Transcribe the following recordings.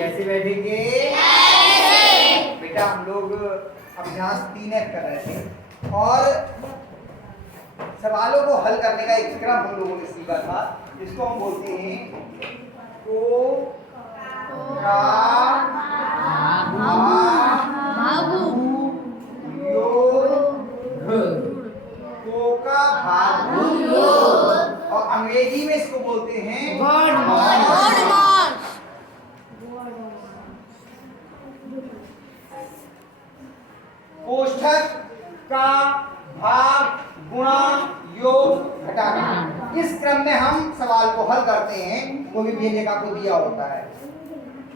कैसे बैठेंगे? बेटा हम लोग अभ्यास 3F कर रहे थे और सवालों को हल करने का एक क्रम हम लोगों ने सीखा था, जिसको हम बोलते हैं को का भागु योग और अंग्रेजी में इसको बोलते हैं कोष्ठक का भाग गुणा योग घटाना। इस क्रम में हम सवाल को हल करते हैं, वो भी भेजने का आपको दिया होता है।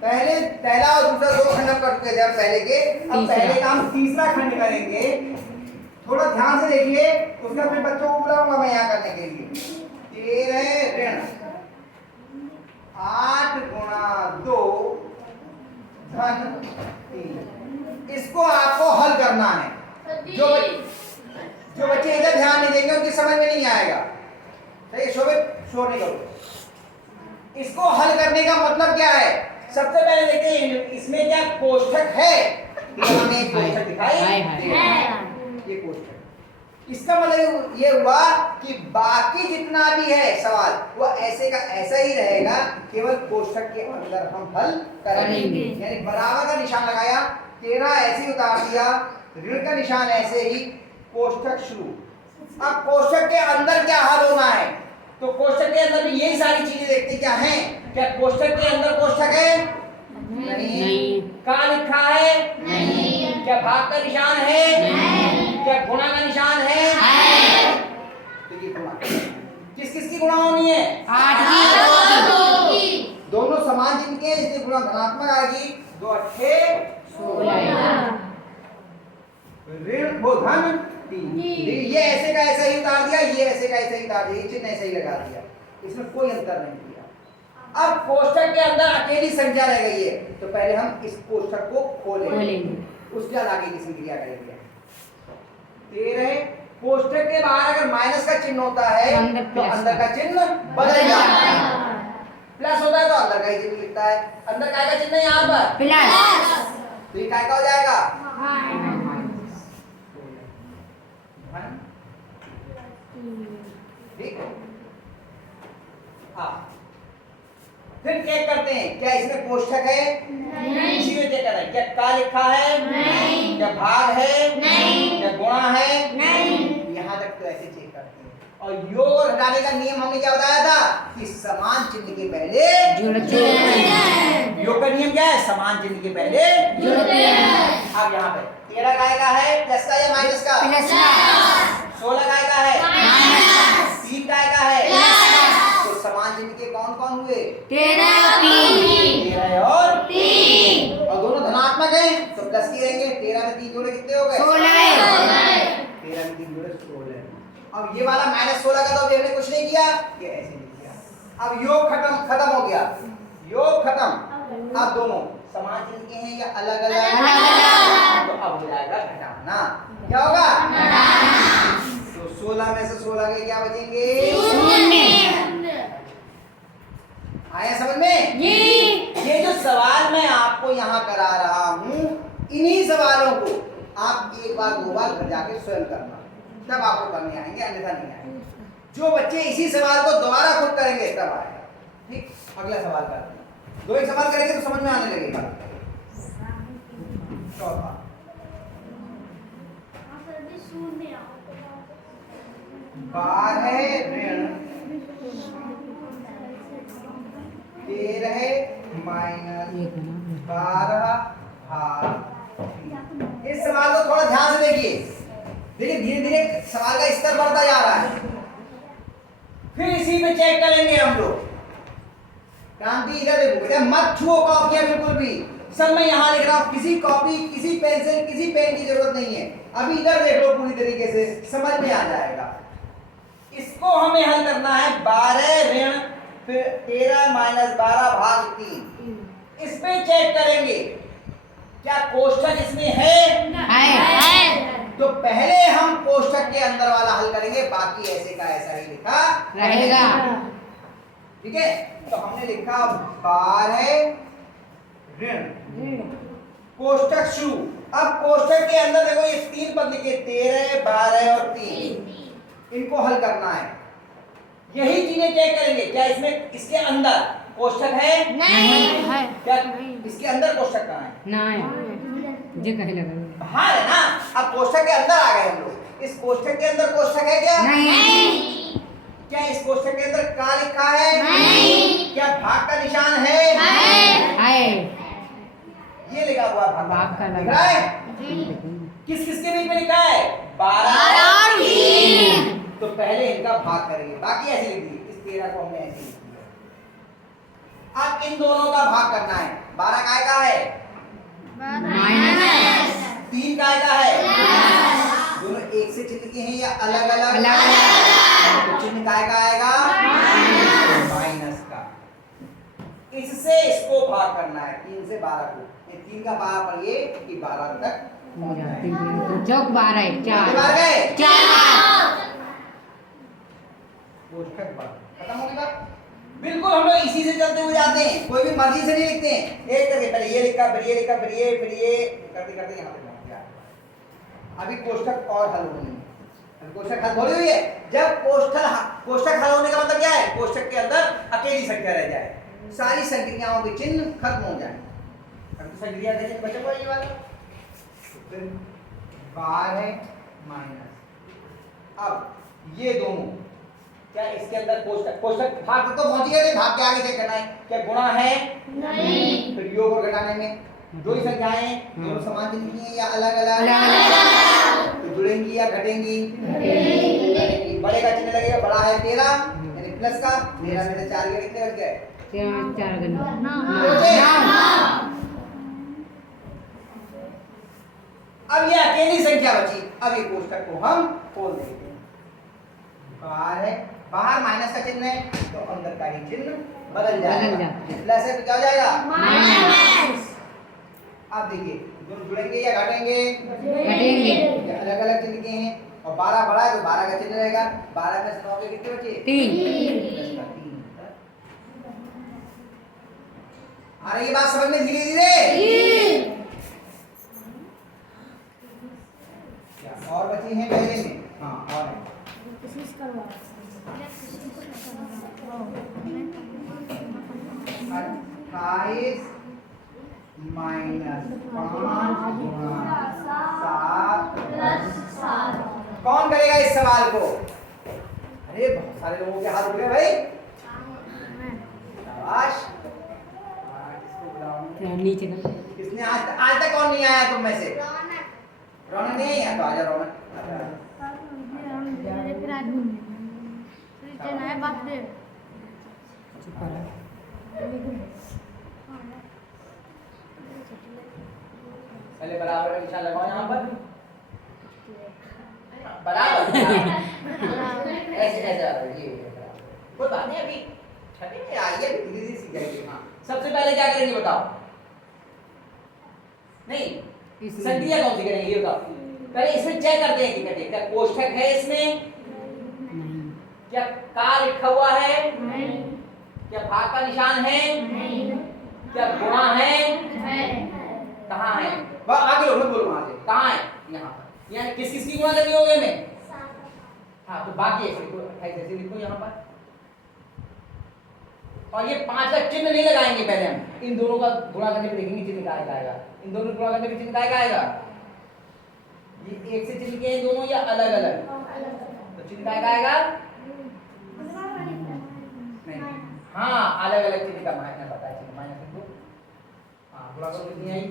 पहला और दूसरा दो खंड कर चुके थे पहले के, अब पहले का हम तीसरा खंड करेंगे। थोड़ा ध्यान से देखिए, उसके अपने बच्चों को बुलाऊंगा मैं यहाँ करने के लिए। 13 ऋण 8 गुणा 2 धन 3। इसको आपको हल करना है। जो बच्चे इधर ध्यान नहीं देंगे उनकी समझ में नहीं आएगा। सही, शोभित शोर नहीं करो। इसको हल करने का मतलब क्या है? सबसे पहले देखिए इसमें क्या कोष्ठक है। हमें एक कोष्ठक दिखाई ये कोष्ठक। इसका मतलब ये हुआ कि बाकी जितना भी है सवाल वो ऐसे का ऐसा ही रहेगा, केवल कोष्ठक के अंदर हम हल करेंगे। यानी बराबर का निशान लगाया, 13 ऐसे ही उतार दिया, ऋण का निशान ऐसे ही, कोष्ठक शुरू। अब कोष्ठक के अंदर क्या हल होना है? तो कोष्ठक के अंदर भी यही सारी चीजें देखते क्या हैं। क्या कोष्ठक के अंदर कोष्ठक है? नहीं। का लिखा है? नहीं। क्या भाग का निशान है? नहीं। क्या गुणा का निशान है? तो ये गुणा किस किस की गुणा होनी है? 8 की। दोनों समान चिन्ह के, इसलिए गुणा धनात्मक आएगी। 2 8 16 ऋण वो धन 3। ये ऐसे का ऐसा ही उतार दिया, ये ऐसे का ऐसा ही उतार दिया, चिन्ह ऐसे ही लगा दिया, इसमें कोई अंतर नहीं किया। अब कोष्ठक के अंदर अकेली संख्या रह गई है, तो पहले हम इस कोष्ठक को खोलेंगे, उसके बाद आगे की संक्रिया करेंगे। 13 कोष्ठक के बाहर अगर माइनस का चिन्ह होता है तो अंदर का चिन्ह बदल जाता है। प्लस होता है तो अंदर का ही चिन्ह लिखता है। अंदर काय का चिन्ह है यहाँ पर? प्लस। तो ये काय का हो जाएगा? ठीक। फिर चेक करते हैं क्या इसमें कोष्ठक है? नहीं। इसी में चेक करना है, क्या का लिखा है? नहीं। क्या भाग है? नहीं। क्या गुणा है? नहीं। यहाँ तक तो ऐसे चेक करते हैं। और योग और घटाने का नियम हमने क्या बताया था कि समान चिन्ह के पहले जुड़ते हैं। योग का नियम क्या है? समान चिन्ह के पहले जुड़ते हैं। अब यहाँ पे 13 काय का है? प्लस का या माइनस का? प्लस का। 16 काय का है? माइनस। 3 काय का है? तो समान चिन्ह के कौन कौन हुए? 13 और 3 और दोनों धनात्मक हैं तो प्लस की रहेंगे। 13 में 3 जोड़े कितने हो गए? 16। 13 में 3 जोड़े 16। अब ये वाला -16 का तो अभी हमने कुछ नहीं किया, ये ऐसे नहीं किया। अब योग खत्म हो गया, योग खत्म। अब दोनों समान चिन्ह के हैं या अलग अलग? तो अब हो जाएगा घटाना। क्या होगा? तो 16 में से 16 के क्या बचेंगे? शून्य। आया समझ में? ये जो सवाल मैं आपको यहाँ करा रहा हूँ, इन्हीं सवालों को आप एक बार 2 बार घर जाके स्वयं करना, तब आपको करने आएंगे, अन्यथा नहीं आएंगे। जो बच्चे इसी सवाल को दोबारा खुद करेंगे तब आएगा। ठीक, अगला सवाल करते हैं। 2 एक सवाल करेंगे तो समझ में आने लगेगा। चौथा 12 ऋण 13 माइनस 12 भाग 3। इस सवाल को थोड़ा ध्यान से देखिए। देखिए धीरे धीरे सवाल का स्तर बढ़ता जा रहा है। फिर इसी पे चेक करेंगे हम लोग। क्रांति इधर देखो बेटा, मत छुओ कॉपियां बिल्कुल भी। सब मैं यहाँ लिख रहा हूँ, किसी कॉपी किसी पेंसिल किसी पेन की जरूरत नहीं है। अभी इधर देख लो, पूरी तरीके से समझ में आ जाएगा। इसको हमें हल करना है। 12 ऋण फिर 13 माइनस 12 भाग 3। इस पे चेक करेंगे क्या कोष्ठक इसमें है? तो पहले हम कोष्ठक के अंदर वाला हल करेंगे, बाकी ऐसे का ऐसा ही लिखा रहेगा। ठीक है, तो हमने लिखा 12 ऋण कोष्ठक शुरू। अब कोष्ठक के अंदर देखो ये 3 पद लिखे 13 12 और 3, इनको हल करना है। यही चीजें चेक करेंगे क्या इसमें इसके अंदर कोष्ठक है? नहीं है। क्या इसके अंदर कोष्ठक कहाँ है? नहीं जे कहे लगा बाहर है ना। अब कोष्ठक के अंदर आ गए हम लोग। इस कोष्ठक के अंदर कोष्ठक है क्या? नहीं। क्या इस कोष्ठक के अंदर का लिखा है? नहीं। क्या भाग का निशान है? है ये लिखा हुआ है भाग का लिखा है। किस किस के बीच में लिखा है? 12 और 3। तो पहले इनका भाग करेंगे, बाकी ऐसे लिख दी। इस 13 को हमने ऐसे लिख दिया। अब इन दोनों का भाग करना है। 12 काय का है? माइनस 3 काय का है? दोनों एक से चिन्ह के हैं या अलग अलग? तो चिन्ह काय का आएगा? माइनस का। इससे इसको भाग करना है 3 से 12 को। ये 3 का 12 पर ये कि 12 तक हो जाती है तो चौक 12 कितने बार गए? 4 कोष्ठक बार खत्म हो गई बात। बिल्कुल हम लोग इसी से चलते हुए जाते हैं, कोई भी मर्जी से नहीं लिखते हैं। एक करके पहले ये लिखा, फिर ये लिखा, फिर ये करते करते यहाँ पे पहुंच गया। अभी कोष्ठक और हल होनी है। अभी कोष्ठक हल थोड़ी हुई है। जब कोष्ठक हल होने का मतलब क्या है? कोष्ठक के अंदर अकेली संख्या रह जाए, सारी संख्याओं के चिन्ह खत्म हो जाए। अब तो संख्या का चिन्ह बचा हुआ ये वाला फिर 12 माइनस। अब ये दोनों क्या इसके अंदर कोष्ठक भाग तो पहुंच गए थे, भाग के आगे चेक करना है क्या गुणा है? नहीं। फिर योग और घटाने में दो ही संख्याएं दोनों समान चिन्ह की हैं या अलग अलग? तो जुड़ेंगी या घटेंगी? घटेंगी। बड़े का चिन्ह लगेगा, बड़ा है 13 यानी प्लस का। 13 में से 4 गए कितने बच गए? 4 गना अब ये अकेली संख्या बची। अब ये कोष्ठक को हम खोल देंगे। 12 बाहर माइनस का चिन्ह है तो अंदर का ही चिन्ह बदल जाएगा। प्लस है तो क्या हो जाएगा? माइनस। अब देखिए दोनों जुड़ेंगे या घटेंगे? घटेंगे। अलग अलग चिन्ह के हैं और 12 बड़ा है तो 12 का चिन्ह रहेगा। 12 में से 9 के कितने बचे? 3। आ रही है बात समझ में धीरे धीरे? क्या और बची हैं पहले में? हाँ और है। 28 माइनस 5 गुणा 7 प्लस 7। कौन करेगा इस सवाल को? अरे बहुत सारे लोगों के हाथ उठ गए भाई। शाबाश। नीचे का किसने आज तक कौन नहीं आया तुम में से? रौनक नहीं आया तो आ जाओ रौनक। पहले बराबर का निशान लगाओ यहाँ पर। बराबर ऐसे ऐसे ये कोई बात नहीं, अभी छठे में आइए, अभी धीरे धीरे सीख जाएंगे। हाँ सबसे पहले क्या करेंगे बताओ? नहीं संख्या कौन सी करेंगे ये बताओ। पहले इसमें चेक करते हैं कि कहते क्या कोष्ठक है इसमें? नहीं। क्या का लिखा हुआ है? नहीं। क्या भाग का निशान है? नहीं। क्या गुणा है? कहाँ है? वह आगे लो, मत बोलो वहां से। कहाँ है? यहाँ पर। यानी किस किस की गुणा करनी होगी हमें? हाँ तो बाकी ऐसे लिखो, 28 ऐसे लिखो यहाँ पर। और ये 5 का चिन्ह नहीं लगाएंगे पहले हम। इन दोनों का गुणा करने पे देखेंगे चिन्ह क्या आएगा। इन दोनों को गुणा करने पे चिन्ह क्या आएगा? ये एक से चिन्ह के हैं दोनों या अलग अलग? तो चिन्ह क्या आएगा? नहीं हाँ अलग अलग चिन्ह का माइनस पता है, चिन्ह माइनस लिखो। हाँ गुणा करो कितनी आई?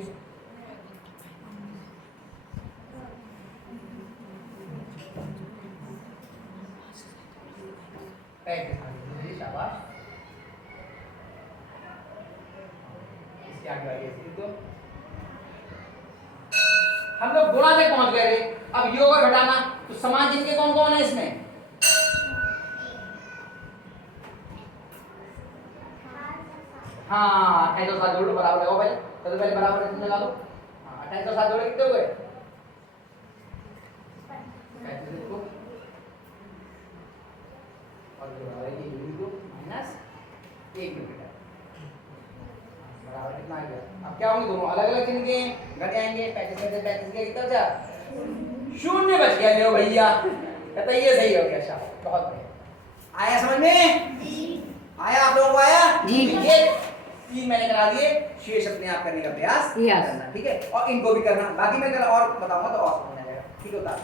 शाबाश। इसके आगे वाली ऐसे लिख दो। हम लोग गुणा तक पहुंच गए थे। अब योग और घटाना तो समान चिन्ह के कौन कौन है इसमें? हाँ 28 और 7 जोड़ लो, बराबर लगाओ पहले। चलो पहले बराबर चिन्ह लगा लो। हाँ 28 और 7 जोड़े कितने हो गए? 35 लिखो और जो बराबर है ये लिखो माइनस 1 मिनट बेटा बराबर कितना आ गया। अब क्या होंगे दोनों अलग अलग चिन्ह के घट जाएंगे 35 में से 35 गया कितना बचा शून्य बच गया। लो भैया कहता ये सही हो गया। शाबाश बहुत बढ़िया। आया समझ में आया आप लोगों को आया जी। ये 3 मैंने करा दिए शेष अपने आप करने का प्रयास Yes. करना ठीक है और इनको भी करना बाकी मैं कल और बताऊंगा तो और समझ आ जाएगा ठीक होता है।